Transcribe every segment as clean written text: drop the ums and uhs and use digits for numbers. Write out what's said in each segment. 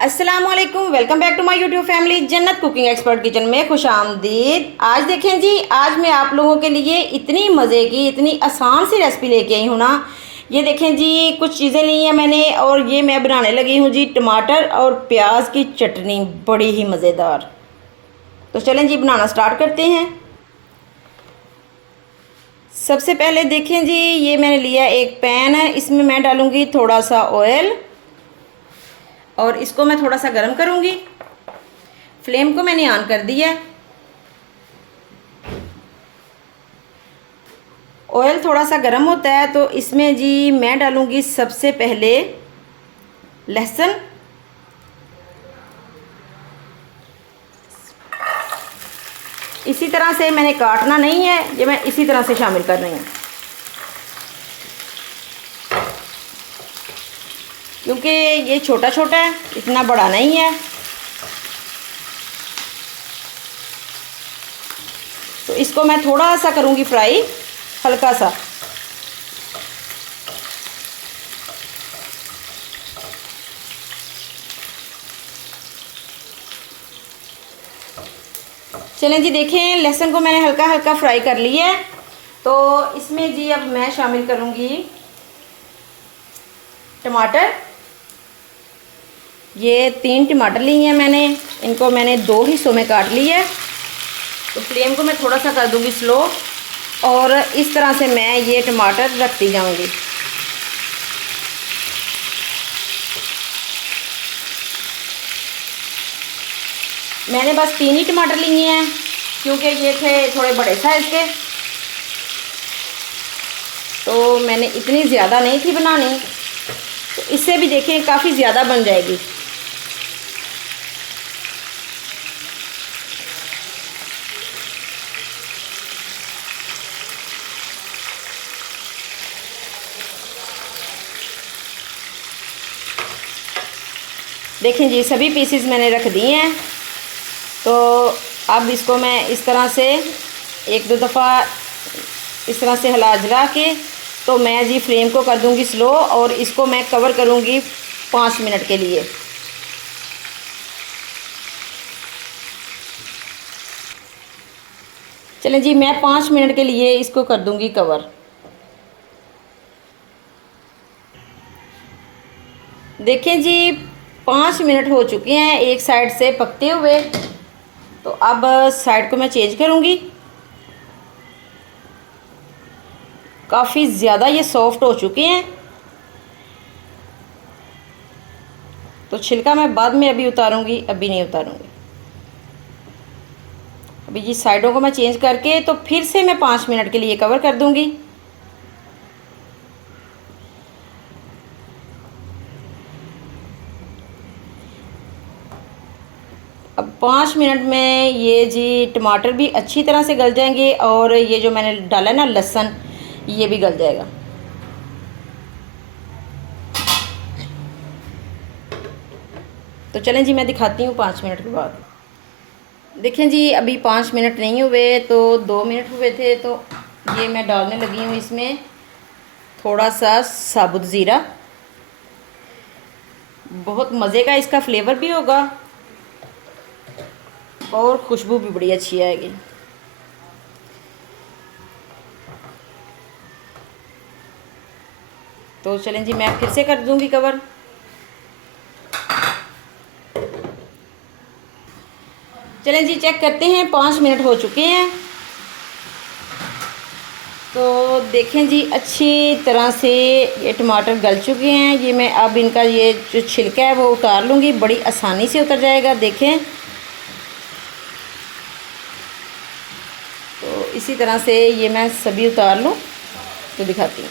अस्सलामुअलैकुम, welcome back to my YouTube family Jannat cooking expert kitchen में खुशामदीद। आज देखें जी, आज मैं आप लोगों के लिए इतनी मज़े की इतनी आसान सी रेसिपी लेके आई हूँ ना। ये देखें जी, कुछ चीज़ें ली हैं मैंने और ये मैं बनाने लगी हूँ जी टमाटर और प्याज की चटनी, बड़ी ही मज़ेदार। तो चलें जी, बनाना स्टार्ट करते हैं। सबसे पहले देखें जी, ये मैंने लिया एक पैन है, इसमें मैं डालूँगी थोड़ा सा ऑयल और इसको मैं थोड़ा सा गर्म करूँगी। फ्लेम को मैंने ऑन कर दिया है। ऑयल थोड़ा सा गर्म होता है तो इसमें जी मैं डालूँगी सबसे पहले लहसुन। इसी तरह से मैंने काटना नहीं है, ये मैं इसी तरह से शामिल कर रही हूँ क्योंकि ये छोटा छोटा है, इतना बड़ा नहीं है। तो इसको मैं थोड़ा सा करूँगी फ्राई, हल्का सा। चलें जी, देखें लहसुन को मैंने हल्का हल्का फ्राई कर लिया है। तो इसमें जी अब मैं शामिल करूँगी टमाटर। ये 3 टमाटर लिए हैं मैंने, इनको मैंने 2 हिस्सों में काट लिया है। तो फ्लेम को मैं थोड़ा सा कर दूँगी स्लो और इस तरह से मैं ये टमाटर रखती जाऊँगी। मैंने बस 3 ही टमाटर लिए हैं क्योंकि ये थे थोड़े बड़े साइज़ के, तो मैंने इतनी ज़्यादा नहीं थी बनानी। तो इससे भी देखें काफ़ी ज़्यादा बन जाएगी। देखें जी, सभी पीसेस मैंने रख दिए हैं। तो अब इसको मैं इस तरह से 1-2 दफ़ा इस तरह से हिला जुला के तो मैं जी फ्लेम को कर दूंगी स्लो और इसको मैं कवर करूंगी 5 मिनट के लिए। चलें जी, मैं 5 मिनट के लिए इसको कर दूंगी कवर। देखें जी, 5 मिनट हो चुके हैं एक साइड से पकते हुए। तो अब साइड को मैं चेंज करूंगी। काफ़ी ज़्यादा ये सॉफ्ट हो चुके हैं। तो छिलका मैं बाद में अभी उतारूंगी, अभी नहीं उतारूंगी। अभी जी साइडों को मैं चेंज करके तो फिर से मैं 5 मिनट के लिए कवर कर दूंगी। अब 5 मिनट में ये जी टमाटर भी अच्छी तरह से गल जाएंगे और ये जो मैंने डाला है ना लहसुन, ये भी गल जाएगा। तो चलें जी, मैं दिखाती हूँ 5 मिनट के बाद। देखें जी, अभी 5 मिनट नहीं हुए तो 2 मिनट हुए थे। तो ये मैं डालने लगी हूँ इसमें थोड़ा सा साबुत ज़ीरा। बहुत मज़े का इसका फ्लेवर भी होगा और खुशबू भी बड़ी अच्छी आएगी। तो चलें जी, मैं फिर से कर दूंगी कवर। चलें जी, चेक करते हैं, 5 मिनट हो चुके हैं। तो देखें जी, अच्छी तरह से ये टमाटर गल चुके हैं। ये मैं अब इनका ये जो छिलका है वो उतार लूँगी, बड़ी आसानी से उतर जाएगा। देखें, तो इसी तरह से ये मैं सभी उतार लूँ तो दिखाती हूँ।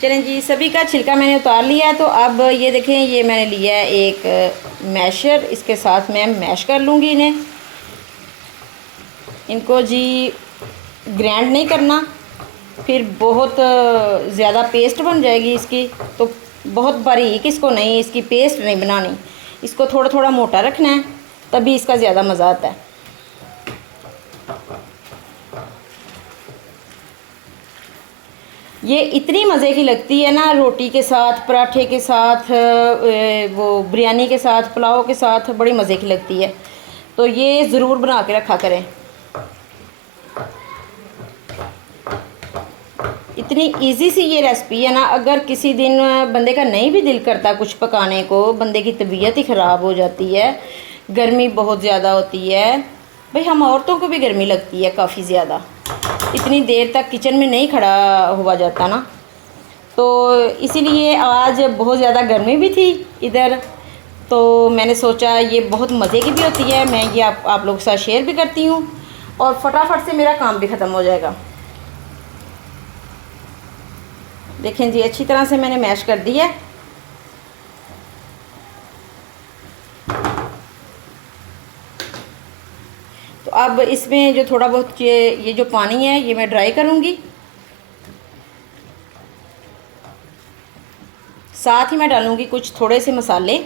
चलें जी, सभी का छिलका मैंने उतार लिया है। तो अब ये देखें, ये मैंने लिया है एक मैशर, इसके साथ मैं मैश कर लूँगी इन्हें। इनको जी ग्राइंड नहीं करना, फिर बहुत ज़्यादा पेस्ट बन जाएगी इसकी। तो बहुत बारीक इसको नहीं, इसकी पेस्ट नहीं बनानी, इसको थोड़ा थोड़ा मोटा रखना है, तभी इसका ज़्यादा मज़ा आता है। ये इतनी मज़े की लगती है ना, रोटी के साथ, पराठे के साथ, वो बिरयानी के साथ, पुलाव के साथ बड़ी मज़े की लगती है। तो ये ज़रूर बना के रखा करें। इतनी इजी सी ये रेसिपी है ना, अगर किसी दिन बंदे का नहीं भी दिल करता कुछ पकाने को, बंदे की तबीयत ही ख़राब हो जाती है, गर्मी बहुत ज़्यादा होती है, भाई हम औरतों को भी गर्मी लगती है काफ़ी ज़्यादा, इतनी देर तक किचन में नहीं खड़ा हुआ जाता ना। तो इसीलिए आज बहुत ज़्यादा गर्मी भी थी इधर, तो मैंने सोचा ये बहुत मज़े की भी होती है, मैं ये आप लोगों के साथ शेयर भी करती हूँ और फटाफट से मेरा काम भी ख़त्म हो जाएगा। देखें जी, अच्छी तरह से मैंने मैश कर दिया है। तो अब इसमें जो थोड़ा बहुत ये जो पानी है ये मैं ड्राई करूँगी, साथ ही मैं डालूँगी कुछ थोड़े से मसाले,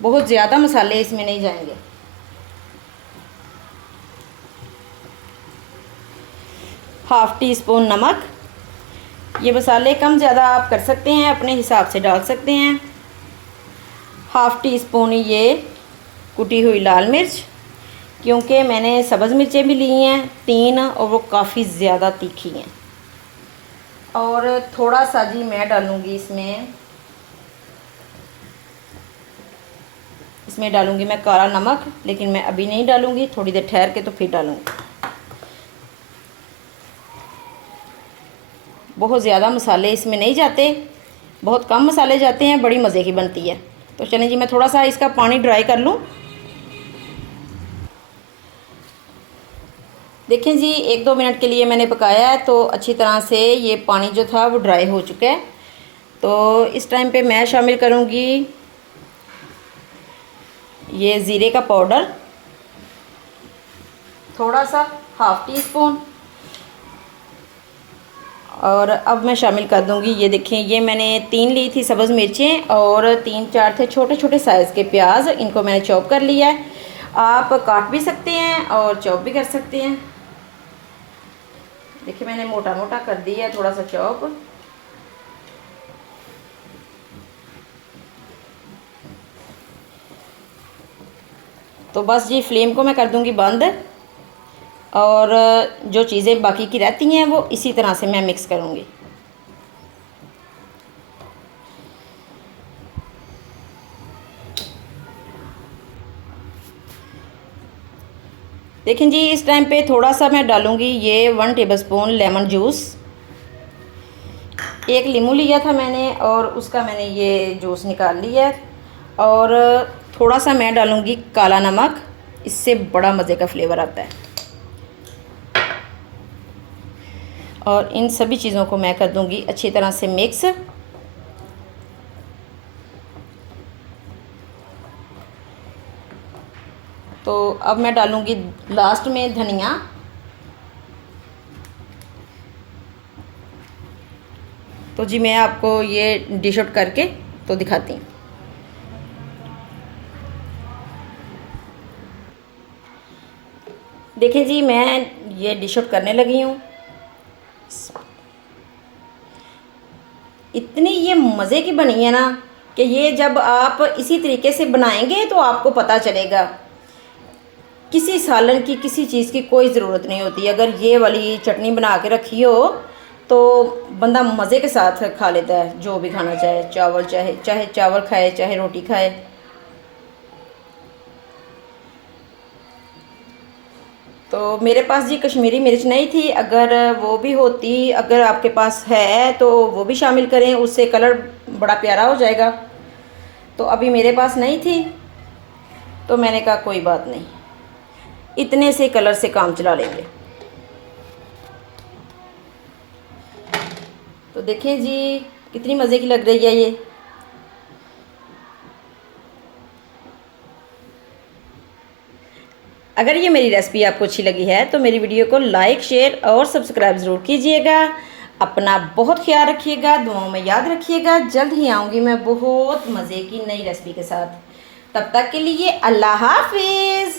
बहुत ज़्यादा मसाले इसमें नहीं जाएंगे। हाफ़ टी स्पून नमक, ये मसाले कम ज़्यादा आप कर सकते हैं, अपने हिसाब से डाल सकते हैं। हाफ़ टी स्पून ये कुटी हुई लाल मिर्च, क्योंकि मैंने सब्ज़ मिर्चें भी ली हैं 3 और वो काफ़ी ज़्यादा तीखी हैं। और थोड़ा सा जी मैं डालूँगी इसमें डालूँगी मैं काला नमक, लेकिन मैं अभी नहीं डालूँगी, थोड़ी देर ठहर के तो फिर डालूँगी। बहुत ज़्यादा मसाले इसमें नहीं जाते, बहुत कम मसाले जाते हैं, बड़ी मज़े की बनती है। तो चलें जी, मैं थोड़ा सा इसका पानी ड्राई कर लूँ। देखें जी, 1-2 मिनट के लिए मैंने पकाया है, तो अच्छी तरह से ये पानी जो था वो ड्राई हो चुका है। तो इस टाइम पे मैं शामिल करूँगी ये ज़ीरे का पाउडर, थोड़ा सा हाफ़ टी स्पून। और अब मैं शामिल कर दूंगी, ये देखें, ये मैंने 3 ली थी सब्ज़ मिर्चें और 3-4 थे छोटे छोटे साइज़ के प्याज, इनको मैंने चॉप कर लिया है। आप काट भी सकते हैं और चॉप भी कर सकते हैं। देखिए मैंने मोटा मोटा कर दिया है, थोड़ा सा चॉप। तो बस जी, फ्लेम को मैं कर दूंगी बंद और जो चीज़ें बाकी की रहती हैं वो इसी तरह से मैं मिक्स करूँगी। देखें जी, इस टाइम पे थोड़ा सा मैं डालूँगी ये 1 टेबलस्पून लेमन जूस। एक लीमू लिया था मैंने और उसका मैंने ये जूस निकाल लिया है। और थोड़ा सा मैं डालूँगी काला नमक, इससे बड़ा मज़े का फ्लेवर आता है। और इन सभी चीज़ों को मैं कर दूँगी अच्छी तरह से मिक्स। तो अब मैं डालूँगी लास्ट में धनिया। तो जी मैं आपको ये डिश आउट करके तो दिखाती हूँ। देखिए जी, मैं ये डिश आउट करने लगी हूँ। इतनी ये मज़े की बनी है ना कि ये जब आप इसी तरीके से बनाएंगे तो आपको पता चलेगा, किसी सालन की, किसी चीज़ की कोई ज़रूरत नहीं होती। अगर ये वाली चटनी बना के रखी हो तो बंदा मज़े के साथ खा लेता है, जो भी खाना चाहे, चावल चाहे चावल खाए, चाहे रोटी खाए। तो मेरे पास जी कश्मीरी मिर्च नहीं थी, अगर वो भी होती, अगर आपके पास है तो वो भी शामिल करें, उससे कलर बड़ा प्यारा हो जाएगा। तो अभी मेरे पास नहीं थी तो मैंने कहा कोई बात नहीं, इतने से कलर से काम चला लेंगे। तो देखिए जी कितनी मज़े की लग रही है ये। अगर ये मेरी रेसिपी आपको अच्छी लगी है तो मेरी वीडियो को लाइक, शेयर और सब्सक्राइब ज़रूर कीजिएगा। अपना बहुत ख्याल रखिएगा, दुआओं में याद रखिएगा। जल्द ही आऊँगी मैं बहुत मज़े की नई रेसिपी के साथ। तब तक के लिए अल्लाह हाफिज़।